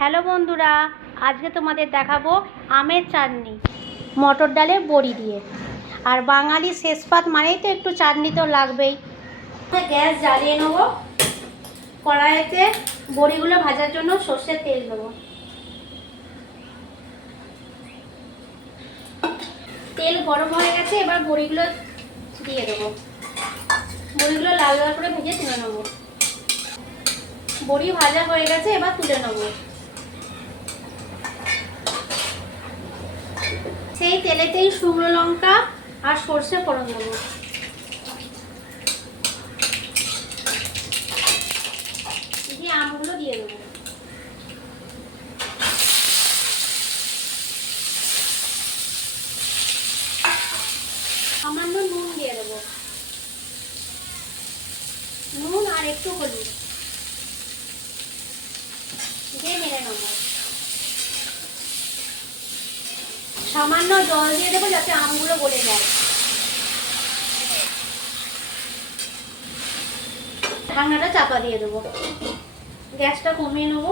Hello বন্ধুরা, আজকে তোমাদের দেখাবো আমের চাটনি, মটর ডালের বড়ি দিয়ে। আর বাঙালি শেষ পাত মানেই তো একটু চাটনি তো লাগবেই। গ্যাস জ্বালিয়ে নেব, কড়াইতে বড়িগুলো ভাজার জন্য সর্ষের তেল দেবো। তেল গরম হয়ে গেছে, এবার বড়িগুলো দিয়ে দেবো। বড়িগুলো লাল লাল করে ভেজে তুলে নেব। বড়ি ভাজা হয়ে গেছে, এবার তুলে নেব। তেলেতেই শুকনো লঙ্কা আর সর্ষে ফোড়ন দেবো। দিয়ে আমগুলো দিয়ে দেবো। সামান্য নুন দিয়ে দেবো। নুন আর একটু হলুদ। দিয়ে মেরে নেব। সামান্য জল দিয়ে দেবো যাতে আমগুলো গলে যায়। ঢাকনাটা চাপা দিয়ে দেবো। গ্যাসটা কমিয়ে নেব।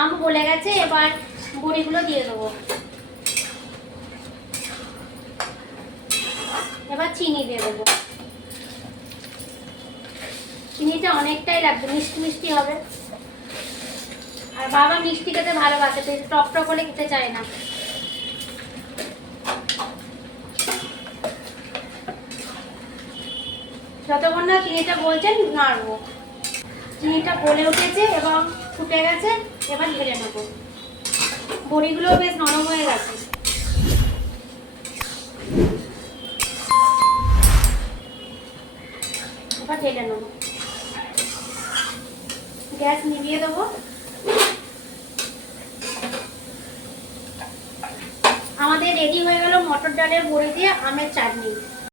আম গলে গেছে, এবার বড়িগুলো দিয়ে দেবো। এবার চিনি দিয়ে দেবো। চিনিটা অনেকটাই লাগবে, মিষ্টি মিষ্টি হবে। আর বাবা মিষ্টি খেতে ভালোবাসে, তো টক টক করে খেতে চায় না। যতক্ষণ না চিনিটা বলছেন নাড়বো। চিনিটা গলে উঠেছে এবং ফুটে গেছে, এবার ঢেলে নেব। বড়িগুলো বেশ নরম হয়ে গেছে। এবার ঢেলে নেব। গ্যাস নিভিয়ে দেবো। আমাদের রেডি হয়ে গেল মটর ডালের বড়ি দিয়ে আমের চাটনি।